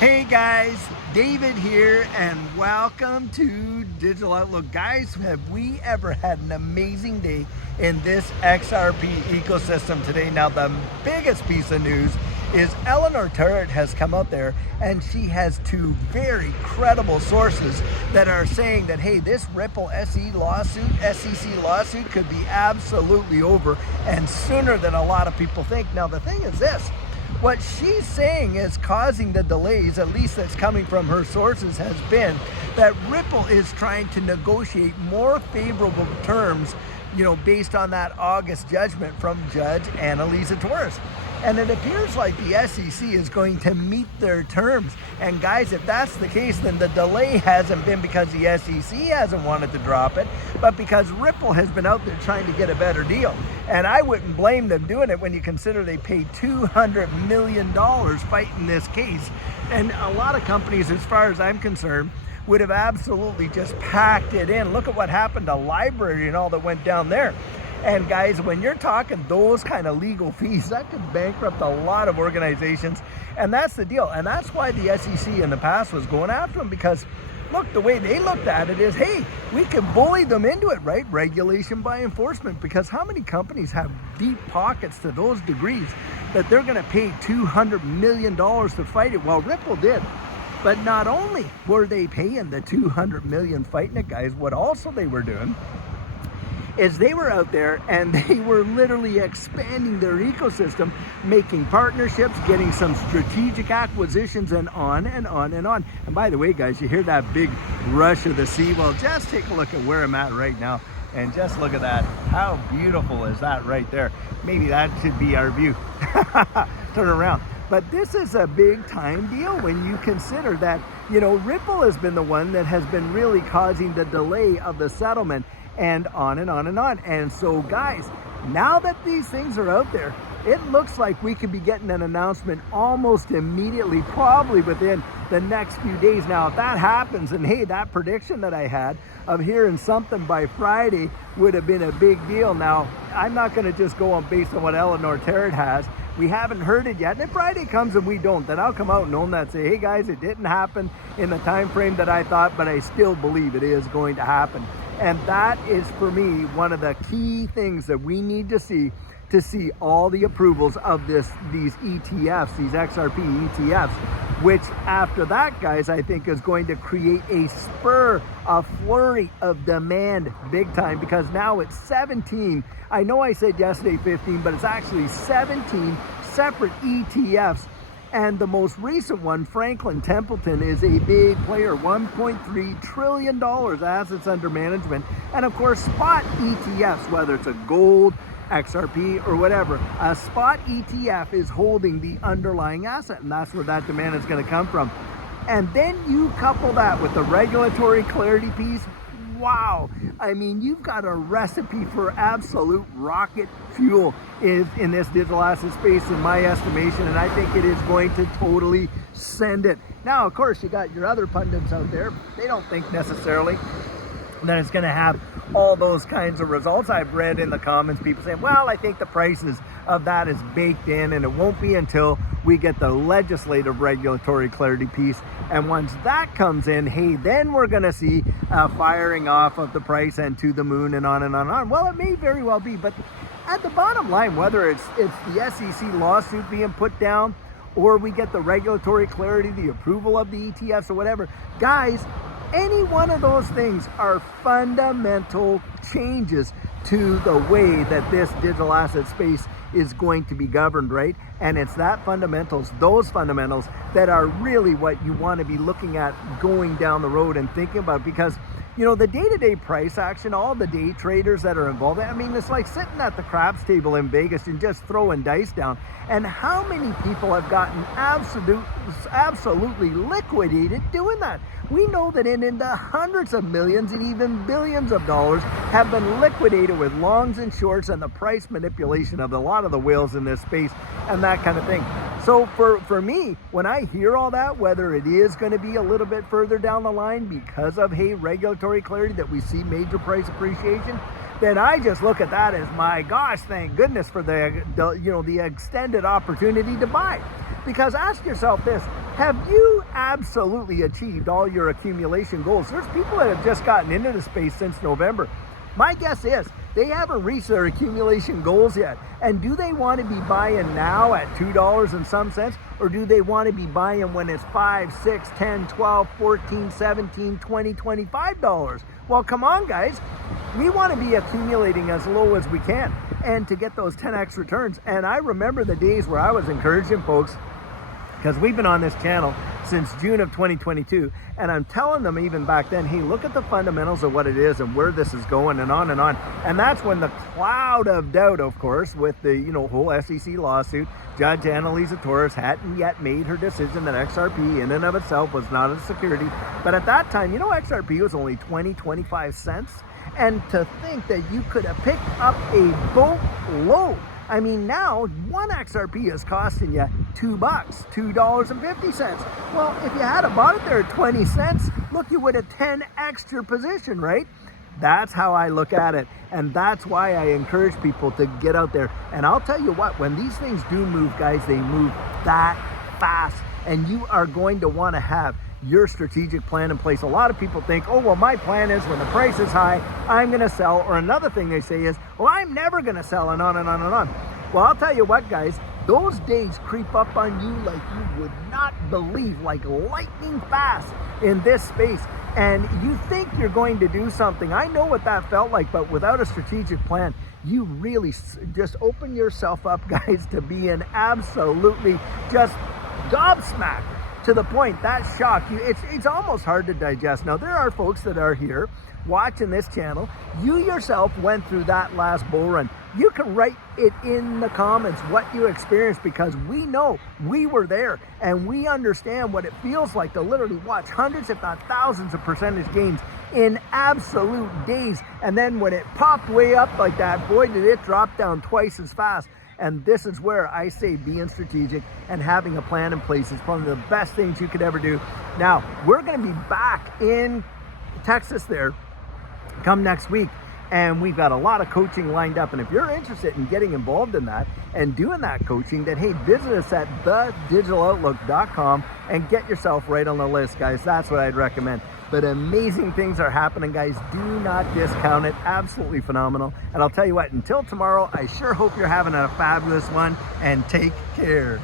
Hey guys, David here and welcome to Digital Outlook. Guys, have we ever had an amazing day in this XRP ecosystem today? Now the biggest piece of news is Eleanor Turret has come out there and she has two very credible sources that are saying that, hey, this Ripple SEC lawsuit could be absolutely over and sooner than a lot of people think. Now the thing is this, what she's saying is causing the delays, at least that's coming from her sources, has been that Ripple is trying to negotiate more favorable terms, based on that August judgment from Judge Annalisa Torres. And it appears like the SEC is going to meet their terms. And guys, if that's the case, then the delay hasn't been because the SEC hasn't wanted to drop it, but because Ripple has been out there trying to get a better deal. And I wouldn't blame them doing it when you consider they paid $200 million fighting this case. And a lot of companies, as far as I'm concerned, would have absolutely just packed it in. Look at what happened to Library and all that went down there. And guys, when you're talking those kind of legal fees, that could bankrupt a lot of organizations. And that's the deal. And that's why the SEC in the past was going after them, because look, the way they looked at it is, hey, we can bully them into it, right? Regulation by enforcement. Because how many companies have deep pockets to those degrees that they're going to pay $200 million to fight it? Well, Ripple did. But not only were they paying the $200 million fighting it, guys, what also they were doing is they were out there and they were literally expanding their ecosystem, making partnerships, getting some strategic acquisitions, and on and on and on. And by the way, guys, you hear that big rush of the sea? Well, just take a look at where I'm at right now and just look at that. How beautiful is that right there? Maybe that should be our view. Turn around. But this is a big time deal when you consider that, Ripple has been the one that has been really causing the delay of the settlement, and on and on and on. And so guys, now that these things are out there, it looks like we could be getting an announcement almost immediately, probably within the next few days. Now, if that happens, and hey, that prediction that I had of hearing something by Friday would have been a big deal. Now, I'm not going to just go on based on what Eleanor Turret has. We haven't heard it yet. And if Friday comes and we don't, then I'll come out and own that and say, hey guys, it didn't happen in the time frame that I thought, but I still believe it is going to happen. And that is, for me, one of the key things that we need to see all the approvals of these ETFs, these XRP ETFs, which after that, guys, I think is going to create a flurry of demand big time, because now it's 17. I know I said yesterday 15, but it's actually 17 separate ETFs. And the most recent one, Franklin Templeton, is a big player, $1.3 trillion assets under management. And of course, spot ETFs, whether it's a gold, XRP, or whatever, a spot ETF is holding the underlying asset, and that's where that demand is going to come from. And then you couple that with the regulatory clarity piece. Wow, I mean, you've got a recipe for absolute rocket fuel in this digital asset space, in my estimation, and I think it is going to totally send it. Now, of course, you got your other pundits out there. They don't think necessarily that it's going to have all those kinds of results. I've read in the comments people saying, well, I think the prices of that is baked in, and it won't be until we get the legislative regulatory clarity piece. And once that comes in, hey, then we're going to see firing off of the price and to the moon and on and on and on. Well, it may very well be, but at the bottom line, whether it's the SEC lawsuit being put down, or we get the regulatory clarity, the approval of the ETFs or whatever, guys, any one of those things are fundamental changes to the way that this digital asset space is going to be governed, right? And it's those fundamentals that are really what you want to be looking at going down the road and thinking about, because the day-to-day price action, all the day traders that are involved, I mean, it's like sitting at the craps table in Vegas and just throwing dice down. And how many people have gotten absolutely liquidated doing that? We know that in the hundreds of millions and even billions of dollars have been liquidated with longs and shorts and the price manipulation of a lot of the whales in this space and that kind of thing. So for me, when I hear all that, whether it is going to be a little bit further down the line because of, hey, regulatory clarity, that we see major price appreciation, then I just look at that as, my gosh, thank goodness for the extended opportunity to buy. Because ask yourself this, have you absolutely achieved all your accumulation goals? There's people that have just gotten into the space since November. My guess is they haven't reached their accumulation goals yet. And do they want to be buying now at $2 and some cents? Or do they want to be buying when it's $5, $6, $10, $12, $14, $17, $20, $25? Well, come on, guys. We want to be accumulating as low as we can and to get those 10x returns. And I remember the days where I was encouraging folks, because we've been on this channel since June of 2022, and I'm telling them even back then, hey, look at the fundamentals of what it is and where this is going, and on and on. And that's when the cloud of doubt, of course, with the whole SEC lawsuit, Judge Annalisa Torres hadn't yet made her decision that XRP in and of itself was not a security. But at that time, XRP was only 25 cents. And to think that you could have picked up a boatload. I mean, now one XRP is costing you $2, $2.50. Well, if you had bought it there at 20 cents, look, you would have 10x'd your position, right? That's how I look at it. And that's why I encourage people to get out there. And I'll tell you what, when these things do move, guys, they move that fast. And you are going to want to have your strategic plan in place. A lot of people think, oh, well, my plan is when the price is high, I'm going to sell. Or another thing they say is, well, I'm never going to sell, and on and on and on. Well, I'll tell you what, guys, those days creep up on you like you would not believe, like lightning fast in this space. And you think you're going to do something. I know what that felt like, but without a strategic plan, you really just open yourself up, guys, to being absolutely just gobsmacked. To the point that shock you, it's almost hard to digest. Now, there are folks that are here watching this channel. You yourself went through that last bull run. You can write it in the comments what you experienced, because we know we were there and we understand what it feels like to literally watch hundreds, if not thousands, of percentage gains in absolute days. And then when it popped way up like that, boy, did it drop down twice as fast. And this is where I say being strategic and having a plan in place is one of the best things you could ever do. Now, we're going to be back in Texas there come next week. And we've got a lot of coaching lined up. And if you're interested in getting involved in that and doing that coaching, then hey, visit us at thedigitaloutlook.com and get yourself right on the list, guys. That's what I'd recommend. But amazing things are happening, guys. Do not discount it. Absolutely phenomenal. And I'll tell you what, until tomorrow, I sure hope you're having a fabulous one, and take care.